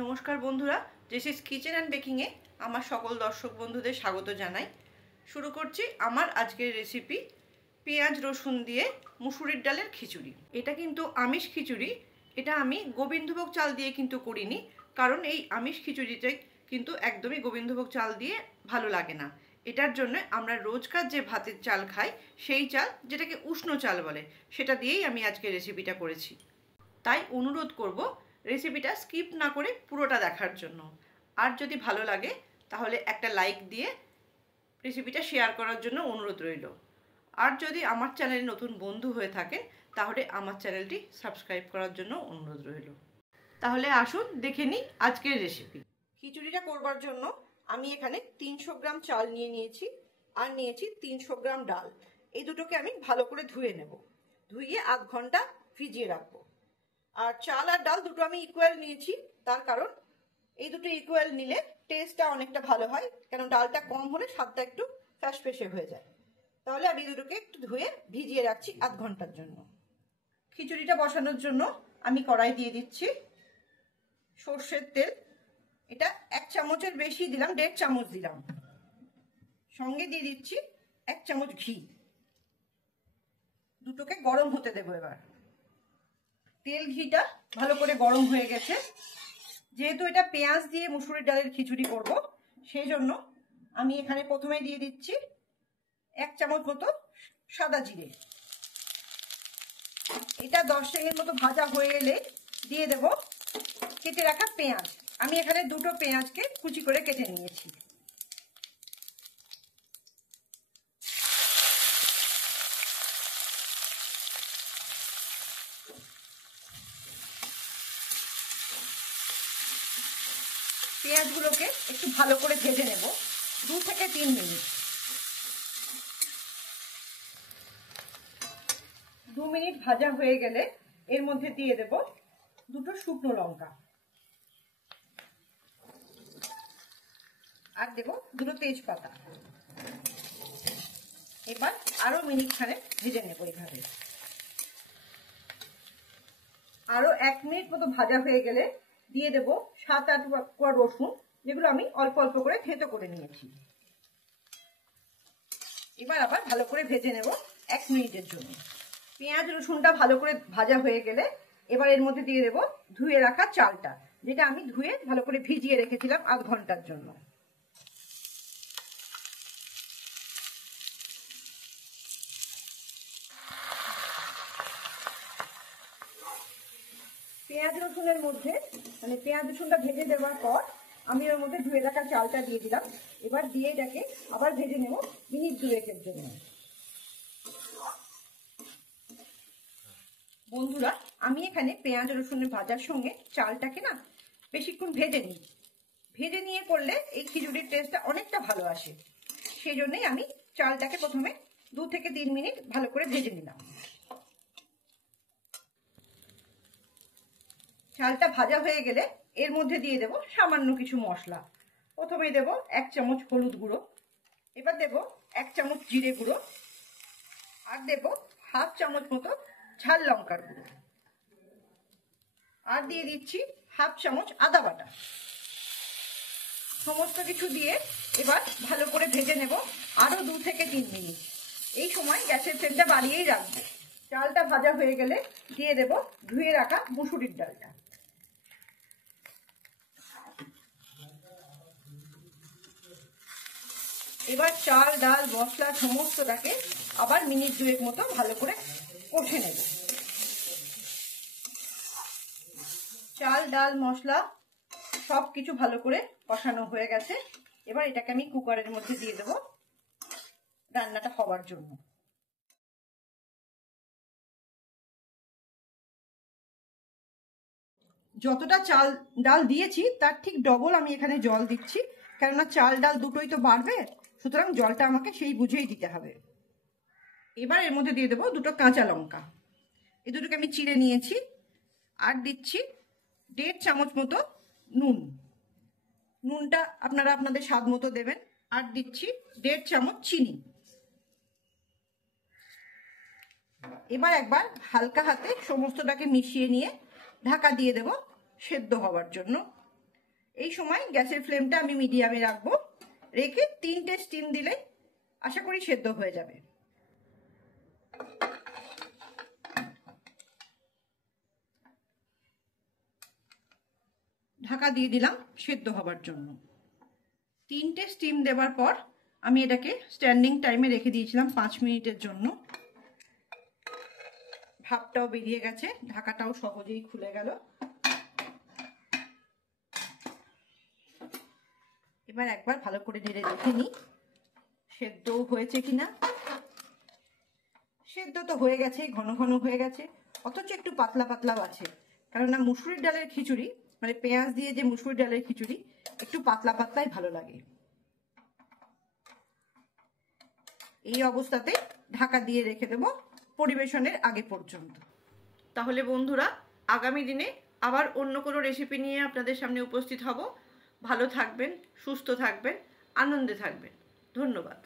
নমস্কার বন্ধুরা, জেসিস kitchen and বেকিংয়ে আমার সকল দর্শক বন্ধুদের স্বাগত জানাই। শুরু করছি আমার আজকের রেসিপি পেঁয়াজ রসুন দিয়ে মুসুরির ডালের খিচুড়ি। এটা কিন্তু আমিষ খিচুড়ি। এটা আমি গোবিন্দভোগ চাল দিয়ে কিন্তু করিনি, কারণ এই আমিষ খিচুড়িটাই কিন্তু একদমই গোবিন্দভোগ চাল দিয়ে ভালো লাগে না। এটার জন্য আমরা রোজকার যে ভাতের চাল খাই সেই চাল, যেটাকে উষ্ণ চাল বলে, সেটা দিয়েই আমি আজকে রেসিপিটা করেছি। তাই অনুরোধ করব রেসিপিটা স্কিপ না করে পুরোটা দেখার জন্য। আর যদি ভালো লাগে তাহলে একটা লাইক দিয়ে রেসিপিটা শেয়ার করার জন্য অনুরোধ রইল। আর যদি আমার চ্যানেলে নতুন বন্ধু হয়ে থাকেন তাহলে আমার চ্যানেলটি সাবস্ক্রাইব করার জন্য অনুরোধ রইল। তাহলে আসুন দেখে নিই আজকের রেসিপি। খিচুড়িটা করবার জন্য আমি এখানে 300 গ্রাম চাল নিয়ে নিয়েছি, আর নিয়েছি 300 গ্রাম ডাল। এই দুটোকে আমি ভালো করে ধুয়ে নেব। ধুয়ে আধ ঘন্টা ভিজিয়ে রাখবো। আর চাল আর ডাল দুটো আমি ইকুয়াল নিয়েছি, তার কারণ এই দুটো ইকুয়াল নিলে টেস্টটা অনেকটা ভালো হয়, কারণ ডালটা কম হলে স্বাদটা একটু ফ্যাসফেসে হয়ে যায়। তাহলে আমি দুটোকে একটু ধুয়ে ভিজিয়ে রাখছি আধ ঘন্টার জন্য। খিচুড়িটা বসানোর জন্য আমি কড়াই দিয়ে দিচ্ছি সর্ষের তেল। এটা 1 চামচের বেশি দিলাম, 1.5 চামচ দিলাম। সঙ্গে দিয়ে দিচ্ছি 1 চামচ ঘি। দুটোকে গরম হতে দেবো। এবার তেল ঘিটা ভালো করে গরম হয়ে গেছে। যেহেতু এটা পেঁয়াজ দিয়ে মুসুরির ডালের খিচুড়ি করব, সেই জন্য আমি এখানে প্রথমে দিয়ে দিচ্ছি 1 চামচ মতো সাদা জিরে। এটা 10 সেকেন্ড মতো ভাজা হয়ে এলে দিয়ে দেব কেটে রাখা পেঁয়াজ। আমি এখানে দুটো পেঁয়াজকে কুচি করে কেটে নিয়েছি। পেঁয়াজগুলোকে একটু ভালো করে ভেজে নেব 2 থেকে 3 মিনিট। 2 মিনিট ভাজা হয়ে গেলে এর মধ্যে দিয়ে দেব দুটো শুকনো লঙ্কা, আর দেব দুটো তেজপাতা। এবার আরো মিনিট খানেক ভেজে নেব। এইভাবে আরো 1 মিনিট মতো ভাজা হয়ে গেলে দিয়ে দেব 7-8 কোয়া রসুন, যেগুলো আমি অল্প অল্প করে থেঁতো করে নিয়েছি। এবার আবার ভালো করে ভেজে নেব 1 মিনিটের জন্য। পেঁয়াজ রসুনটা ভালো করে ভাজা হয়ে গেলে এবার এর মধ্যে দিয়ে দেব ধুয়ে রাখা চালটা, যেটা আমি ধুয়ে ভালো করে ভিজিয়ে রেখেছিলাম আধ ঘন্টার জন্য। পেঁয়াজ রসুনের মধ্যে পেঁয়াজ রসুনটা ভেজে দেওয়ার পর আমি ওর মধ্যে ধুয়ে রাখা চালটা দিয়ে দিলাম। এবার দিয়ে এটাকে আবার ভেজে নেব মিনিট 2-এর জন্য। বন্ধুরা, আমি এখানে পেঁয়াজ রসুনের ভাজার সঙ্গে চালটাকে না বেশিক্ষণ ভেজে নিই। ভেজে নিয়ে করলে এই খিচুড়ির টেস্টটা অনেকটা ভালো আসে। সেই জন্যই আমি চালটাকে প্রথমে 2 থেকে 3 মিনিট ভালো করে ভেজে নিলাম। চালটা ভাজা হয়ে গেলে এর মধ্যে দিয়ে দেব সামান্য কিছু মশলা। প্রথমে দেব 1 চামচ হলুদ গুঁড়ো, এবার দেব 1 চামচ জিরে গুঁড়ো, আর দেব 1/2 চামচ মতো ঝাল লঙ্কার গুঁড়ো, আর দিয়ে দিচ্ছি 1/2 চামচ আদা বাটা। সমস্ত কিছু দিয়ে এবার ভালো করে ভেজে নেব আরো 2 থেকে 3 মিনিট। এই সময় গ্যাসের ফ্লেমটা বাড়িয়েই রাখবো। চালটা ভাজা হয়ে গেলে দিয়ে দেব ধুয়ে রাখা মুসুরির ডালটা। এবার চাল ডাল মশলা সমস্তটাকে আবার মিনিট 2 মতো ভালো করে কষে নেব। চাল ডাল মশলা সব কিছু ভালো করে কষানো হয়ে গেছে। এবার এটাকে আমি কুকারের মধ্যে দিয়ে দেব রান্নাটা হওয়ার জন্য। যতটা চাল ডাল দিয়েছি তার ঠিক ডবল আমি এখানে জল দিচ্ছি, কেননা চাল ডাল দুটোই তো বাড়বে, সুতরাং জলটা আমাকে সেই বুঝেই দিতে হবে। এবার এর মধ্যে দিয়ে দেবো দুটো কাঁচা লঙ্কা। এই দুটোকে আমি চিড়ে নিয়েছি। আর দিচ্ছি 1.5 চামচ মতো নুন। নুনটা আপনারা আপনাদের স্বাদ মতো দেবেন। আর দিচ্ছি 1.5 চামচ চিনি। এবার একবার হালকা হাতে সমস্তটাকে মিশিয়ে নিয়ে ঢাকা দিয়ে দেব সেদ্ধ হওয়ার জন্য এই সময় গ্যাসের ফ্লেমটা আমি মিডিয়ামে রাখবো, রেখে 3টে স্টিম দিলে আশা করি সেদ্ধ হয়ে যাবে। ঢাকা দিয়ে দিলাম সেদ্ধ হবার জন্য। 3টে স্টিম দেওয়ার পর আমি এটাকে স্ট্যান্ডিং টাইমে রেখে দিয়েছিলাম 5 মিনিটের জন্য। ভাপটাও বেরিয়ে গেছে, ঢাকাটাও সহজেই খুলে গেল। এবার একবার ভালো করে নেড়ে দেখে নিই সেদ্ধ হয়েছে কিনা। সেদ্ধ তো হয়ে গেছে, ঘন ঘন হয়ে গেছে, অথচ একটু পাতলা পাতলাও আছে, কেননা মুসুরির ডালের খিচুড়ি মানে পেঁয়াজ দিয়ে যে মুসুরির ডালের খিচুড়ি একটু পাতলা পাতলাই ভালো লাগে। এই অবস্থাতে ঢাকা দিয়ে রেখে দেব পরিবেশনের আগে পর্যন্ত। তাহলে বন্ধুরা, আগামী দিনে আবার অন্য কোনো রেসিপি নিয়ে আপনাদের সামনে উপস্থিত হব। ভালো থাকবেন, সুস্থ থাকবেন, আনন্দে থাকবেন। ধন্যবাদ।